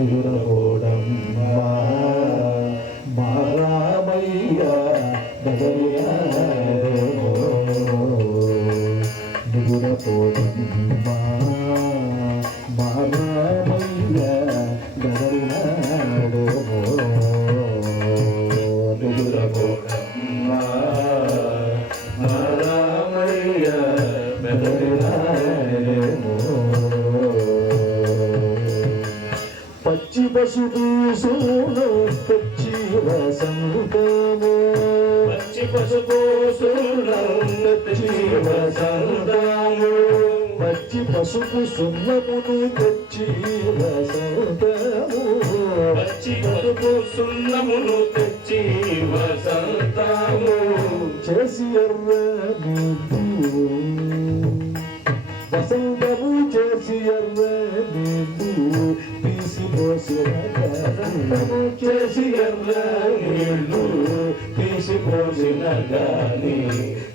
ఎదురపోడమ్మా మా రామయ్య ఎదురపోడమ్మా మా రామయ్య ఎదురపోడమ్మా మా రామయ్య పచ్చి పసుపు సోను పచ్చి వసంతము పచ్చి పసుపు సోను పచ్చి వసంతము పచ్చి పసుపు సున్నమును తెచ్చి వసంతము పచ్చి పసుపు సున్నమును తెచ్చి వసంతము చేసి ఎర్రని వసంతము చేసి ఎర్రని తీసిపోసిన చేసి ఎర్రనీళ్ళు తీసిపోసిన గాని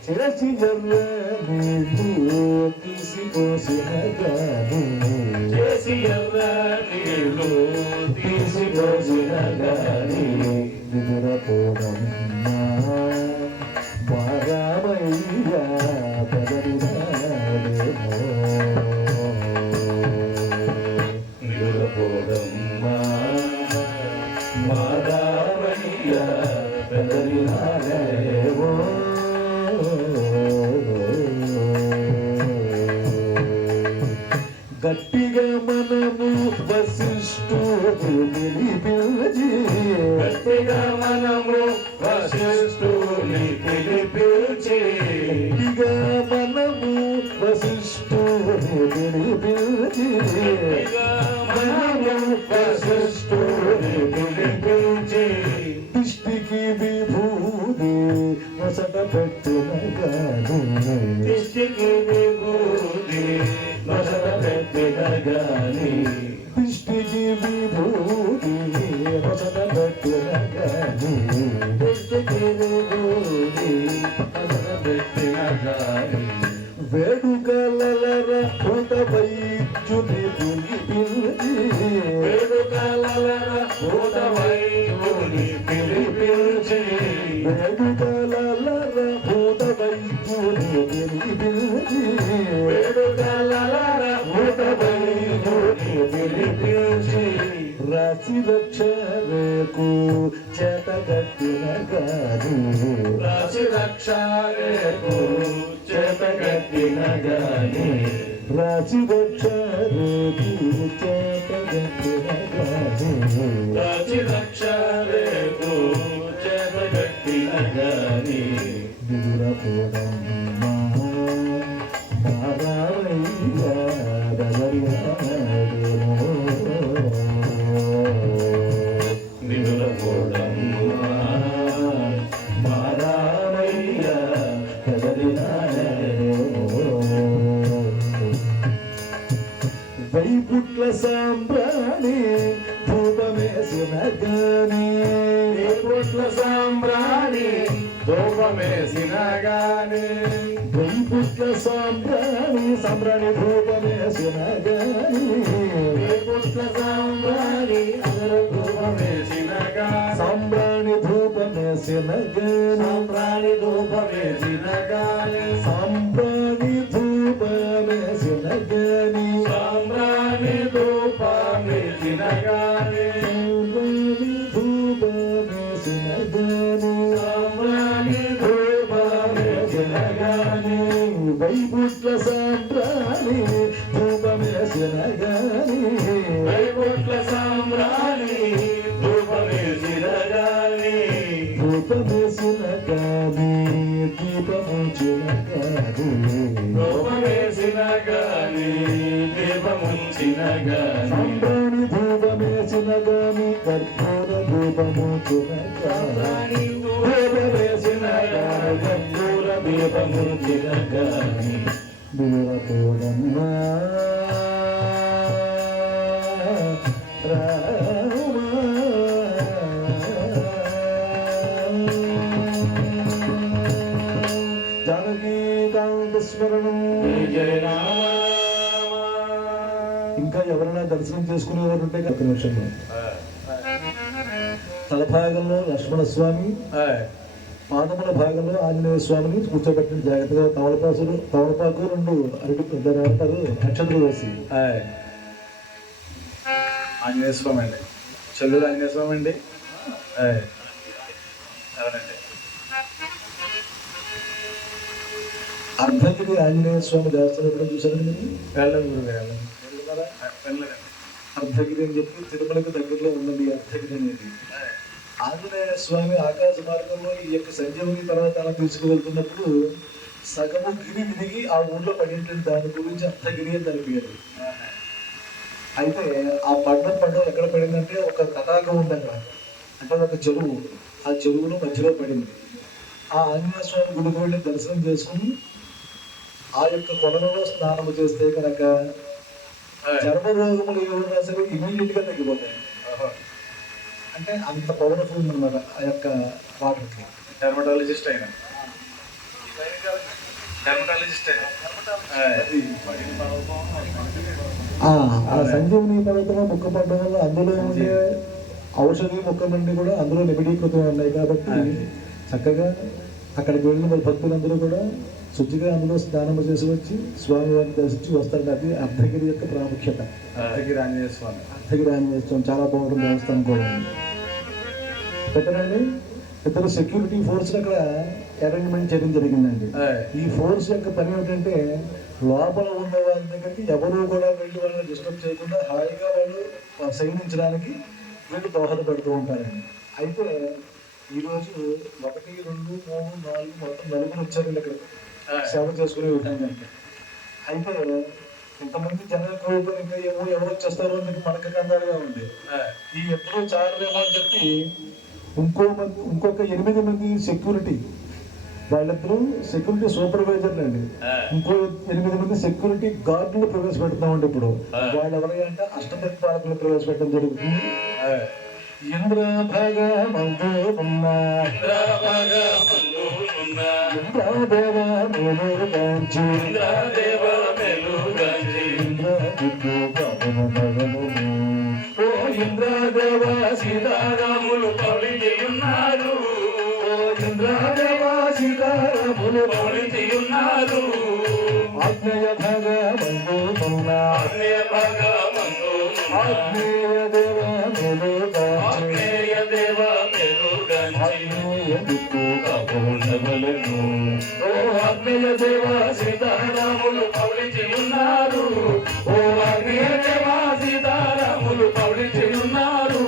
చేసి ఎర్రనీళ్ళు తీసిపోసిన గాని చేసి ఎర్రనీళ్ళు తీసిపోసిన గాని ఎదురపోడమ్మా మా రామయ్య ఎదురపోడమ్మా మా రామయ్య బెదరినాడేమో గట్టిగా మనము వశిష్ఠుని పిలిచి గట్టిగా మనము వశిష్ఠుని పిలిచి గట్టిగా మనము వశిష్ఠుని పిలిచి మనము వశిష్ఠుని పిలిచి దృష్టికి విభూది వసట పెట్టిన గాని దృష్టికి విభూది వసట పెట్టిన గాని దృష్టికి విభూది వసట పెట్టిన గాని దృష్టికి విభూది వసట పెట్టిన గాని వేడుకలర భూత వైద్యుని పిలిచి వేడుకలర భూత వైద్యుని పిలిచి వేడుకలర భూత వైద్యుని పిలిచి వేడుకలర భూత వైద్యుని పిలిచి రాశి రక్షకు చేత కట్టిన గాని రాశి రక్షకు చేత కట్టిన గాని రాశి రక్షకు చేత కట్టిన గాని రాశి రక్షకు చేత కట్టిన గాని ఎదురపోడమ్మా మా రామయ్య ఎదురపోడమ్మా మా రామయ్య వైపుట్ల సాంబ్రాణి ధూపమేసిన గాని వైపుట్ల సాంబ్రాణి ధూపమేసిన గాని వైపుట్ల సాంబ్రాణి సాంబ్రాణి ధూపమేసిన గాని వైపుట్ల సాంబ్రాణి ధూపమేసిన గాని సాంబ్రాణి ధూపమేసిన గాని సాంబ్రాణి ధూపమేసిన గాని సాంబ్రాణి ధూపమేసిన గాని సాంబ్రాణి ధూపమేసిన గాని ధూపమేసిన గాని సాంబ్రాణి ధూపమేసిన గాని వైపుట్ల సాంబ్రాణి ధూపమేసిన గాని వైపుట్ల సాంబ్రాణి ధూపమేసిన గాని ధూపమేసిన గాని దీపముంచిన గాని ధూపమేసిన గాని దీపముంచిన గాని సాంబ్రాణి ధూపమేసిన గాని కర్పూర దీపముంచిన గాని ధూపమేసిన గాని కర్పూర దీపముంచిన గాని ఎదురపోడమ్మా జానకీకాంత స్మరణం. ఇంకా ఎవరైనా దర్శనం చేసుకునేవారు ఉంటే ఒక నిమిషంలో తలభాగంలో లక్ష్మణస్వామి, పాదముల భాగంలో ఆంజనేయ స్వామిని కూర్చోబెట్టిన జాగ్రత్తగా తమలపాకు 2 అరటి దాని ఏమంటారు నక్షత్రం వేసి ఆంజనేయ స్వామి అండి, చెల్లూరు ఆంజనేయ స్వామి అండి. అవునండి. అర్ధగిరి ఆంజనేయ స్వామి దేవస్థానం ఎక్కడ చూసారండి మీరు? వెళ్ళలేదండి. అర్ధగిరి అని చెప్పి తిరుమలకి దగ్గరలో ఉన్నది అర్ధగిరి అనేది. ఆంజనేయ స్వామి ఆకాశ మార్గంలో ఈ యొక్క సంజీవని పర్వతాలను తీసుకువెళ్తున్నప్పుడు సగము గిరి తిరిగి ఆ ఊళ్ళో పడినటువంటి దాని గురించి అర్ధగిరి అని తెలిపారు. అయితే ఆ పడ్డం ఎక్కడ పడిందంటే ఒక తటాకం ఉంది అక్కడ, అంటే ఒక చెరువు, ఆ చెరువులో మధ్యలో పడింది. ఆ ఆంజనేయ స్వామి గుడికి వెళ్ళి దర్శనం చేసుకుని ఆ యొక్క కొలను స్నానము చేస్తే కనుక చర్మ రోగములు ఏమైనా సరే ఇమీడియట్ గా తగ్గిపోతాయి. అంటే అంత పవర్ఫుల్ ఉందన్నమాట ఆ యొక్క వాటర్కి. డెర్మటాలజిస్ట్ అయినా ఆ సంజీవని పర్వతం ముక్క పడడం వల్ల అందులో ఉండే ఔషధి మొక్కలన్నీ కూడా అందులో నిబిడీకృతం ఉన్నాయి. కాబట్టి చక్కగా అక్కడికి వెళ్ళిన భక్తులందరూ కూడా శుచిగా అందులో స్నానం చేసి వచ్చి స్వామివారిని దర్శించి వస్తారు. అది అర్ధగిరి యొక్క ప్రాముఖ్యత. అర్ధగిరి ఆంజనేయ స్వామి, అర్ధగిరి ఆంజనేయ స్వామి చాలా బాగుంటుంది దేవస్థానం కూడా. పెట్టనండి, ఇద్దరు సెక్యూరిటీ ఫోర్స్ అక్కడ అరేంజ్మెంట్ చేయడం జరిగిందండి. ఈ ఫోర్స్ యొక్క పని ఏమిటంటే లోపల ఉన్న వాళ్ళ దగ్గరికి ఎవరు కూడా వెళ్ళి వాళ్ళని డిస్టర్బ్ చేయకుండా హాయిగా వాళ్ళు సైనించడానికి వీళ్ళు దోహదపడుతూ ఉంటారండి. అయితే ఈరోజు 1, 2, 3, 4 మొత్తం 4 వచ్చారు ఇక్కడ సేవ చేసుకునే విధంగా. అయితే ఇంతమంది జనాలు కోరుకొని ఇంకా ఎవరు వచ్చేస్తారు అని మనకు కంగారుగా ఉంది. ఈ ఎప్పుడూ చాలరేమో అని చెప్పి ఇంకొక 8 మంది సెక్యూరిటీ, వాళ్ళిద్దరూ సెక్యూరిటీ సూపర్వైజర్లు అండి. ఇంకో 8 మంది సెక్యూరిటీ గార్డులు ప్రవేశపెడతామండి. ఇప్పుడు వాళ్ళు ఎవరంటే అష్టదిక్పాలకులు ప్రవేశపెట్టడం జరుగుతుంది. ఇంద్రభగమందు ఉన్న ఇంద్రదేవ మేలుగాంచి ఓ ఇంద్రదేవ సీతారాములు పౌళించి ఉన్నారు. ఓ ఇంద్రదేవ సీతారాములు పౌళించి ఉన్నారు. ఆగ్నేయ భగమందు ఉన్న ఆగ్నేయ దేవ ఆగ్నేయ దేవ సీతారాములు పౌళించి ఉన్నారు. ఓ ఆగ్నేయ దేవ సీతారాములు పౌళించి ఉన్నారు.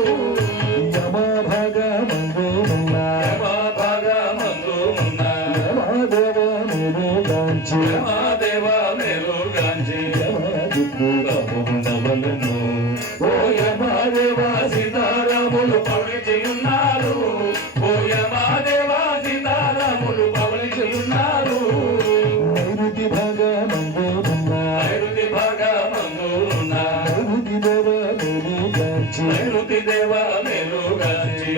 యమ భాగమందు ఉన్న యమదేవ మేలుగాంచి ఉండవలను. ఓ యమదేవ సీతారాములు పౌళించి ఉన్నారు. ఓ యమదేవ సీతారాములు పౌళించి ఉన్నారు. నైరుతి భాగమందు ఉన్న నైరుతి దేవ మేలుగాంచి